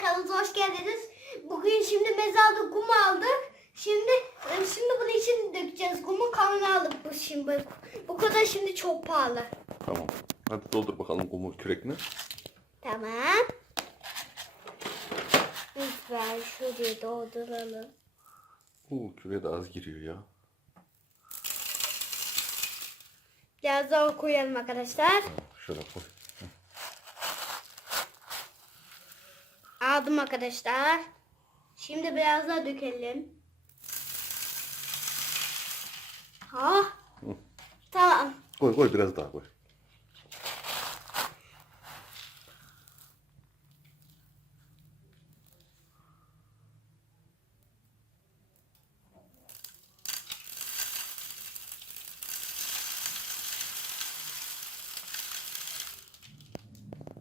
kanalımıza hoş geldiniz. Bugün şimdi mezarda kum aldık. Şimdi e, şimdi bunun için dökeceğiz kumu. Kamyon aldık bu şimdi. Bu kadar şimdi çok pahalı. Tamam. Hadi doldur bakalım kumu kürekle. Tamam. Lütfen şuraya dolduralım. Oo küreğe de az giriyor ya. Biraz daha koyalım arkadaşlar. Şöyle koy. Aldım arkadaşlar. Şimdi biraz daha dökelim. Ha. Tamam. Koy koy biraz daha koy.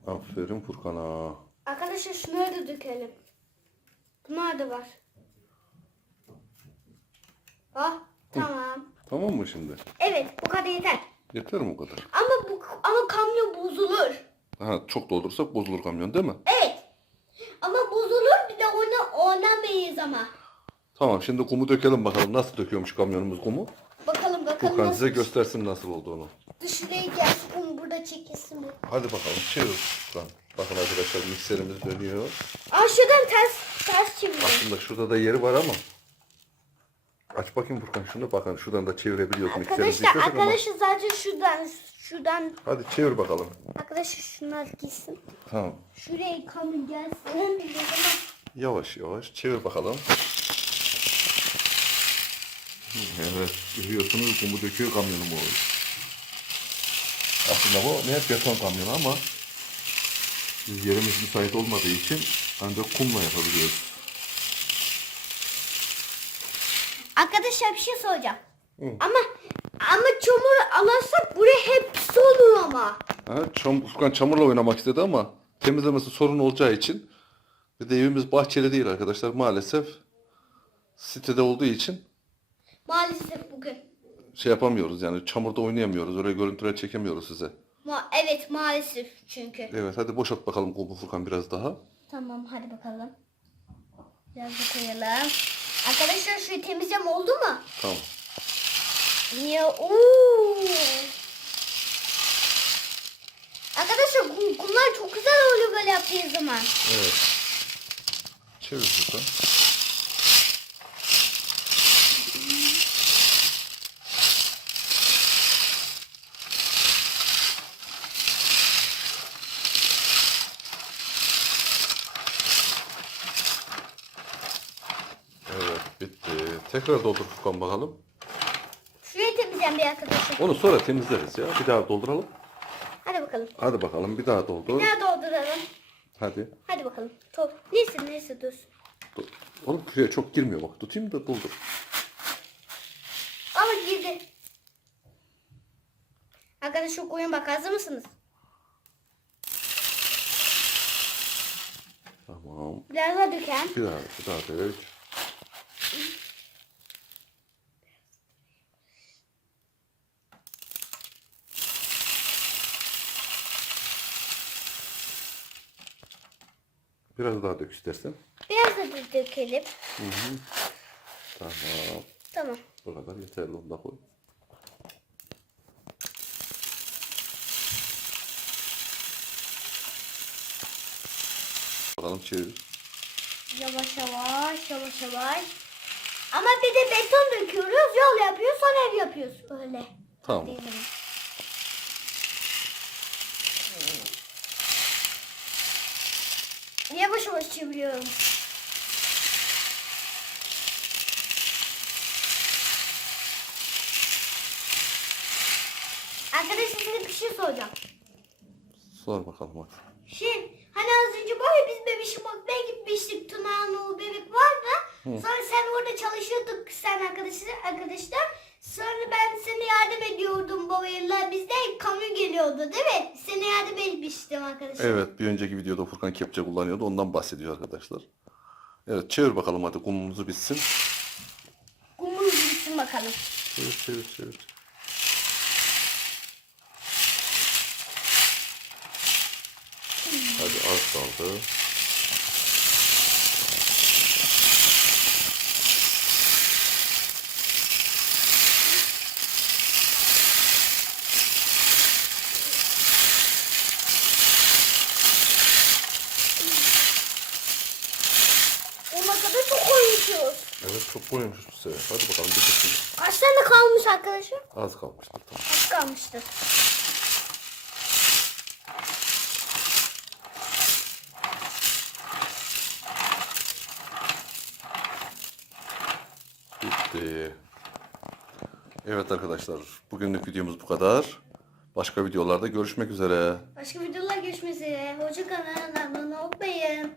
Aferin Furkan'a. Arkadaşlar şunları da dökelim. Bunlar da var. Ah tamam. Tamam mı şimdi? Evet bu kadar yeter. Yeter mi o kadar? Ama bu ama kamyon bozulur. Ha, çok doldursak bozulur kamyon değil mi? Evet. Ama bozulur bir de onu oynamayız ama. Tamam şimdi kumu dökelim bakalım nasıl döküyormuş kamyonumuz kumu. Bakalım bakalım Furkan nasıl. size göstersin nasıl olduğunu. Dışarıya çekilsin bu. Hadi bakalım çevir Furkan. Bakın arkadaşlar mikserimiz dönüyor. Aa şuradan ters ters çevir. Aslında şurada da yeri var ama. Aç bakayım Furkan şunu bakın şuradan da çevirebiliyoruz mikserimizi Arkadaşlar istersek ama. arkadaşlar sadece şuradan şuradan Hadi çevir bakalım. arkadaşlar şunlar gitsin. Tamam. Şuraya kamyon gelsin. Yavaş yavaş çevir bakalım. Evet görüyorsunuz kumu döküyor kamyonum o. Aslında bu ne beton kamyonu ama biz yerimiz müsait olmadığı için ancak kumla yapabiliyoruz. Arkadaşlar bir şey soracağım. Hı. Ama ama çamur alırsak buraya hep pis olur ama. Ha, çam, Furkan çamurla oynamak istedi ama temizlemesi sorun olacağı için bir de evimiz bahçeli değil arkadaşlar maalesef sitede olduğu için Maalesef bugün. Şey yapamıyoruz yani çamurda oynayamıyoruz öyle görüntüler çekemiyoruz size. Ma evet maalesef çünkü. Evet hadi boşalt bakalım kumu Furkan biraz daha. Tamam hadi bakalım. Biraz da koyalım. Arkadaşlar şu temizlem oldu mu? Tamam. Ya ooo. Arkadaşlar kum- kumlar çok güzel oluyor böyle yaptığı zaman. Evet. Çevir Furkan. Evet bitti. Tekrar doldur Furkan bakalım. Şurayı temizleyeceğim bir arkadaşlar. Onu sonra temizleriz ya. Bir daha dolduralım. Hadi bakalım. Hadi bakalım bir daha doldur. Bir daha dolduralım. Hadi. Hadi bakalım. Top. Neyse neyse dur. Dur. Oğlum küreye çok girmiyor bak. Tutayım da doldur. Ama girdi. Arkadaşlar koyun bak hazır mısınız? Tamam. Biraz daha döken. Bir daha, bir daha dök. Biraz daha dök istersen. Biraz da dö- dökelim. Tamam. Tamam. Bu kadar yeterli onu da koy. Bakalım çevir. Yavaş yavaş yavaş yavaş. Ama bir de beton döküyoruz. Yol yapıyoruz sonra ev yapıyoruz. Öyle. Tamam. Değil mi? Yavaş yavaş çeviriyorum. Arkadaşlar size bir şey soracağım. Sor bakalım hadi. Şey hani az önce var ya biz bebişik bakmaya gitmiştik. Tuna'nın o bebek vardı. Sonra sen orada çalışıyorduk sen arkadaşlar. arkadaşlar. Sonra ben sana yardım ediyordum babayla. Bizde kamyon geliyordu değil mi? Sana yardım etmiştim arkadaşlar. Evet bir önceki videoda Furkan kepçe kullanıyordu ondan bahsediyor arkadaşlar. Evet çevir bakalım hadi kumumuzu bitsin. Kumumuz bitsin bakalım. Çevir çevir çevir. Hadi az kaldı. Çok koymuş bu sefer. Hadi bakalım bitirsin. Kaç tane kalmış arkadaşım? Az kalmıştır tamam. Az kalmıştır. Bitti. Evet arkadaşlar bugünlük videomuz bu kadar. Başka videolarda görüşmek üzere. Başka videolar görüşmek üzere. Hoşça kalın. Abone olmayı.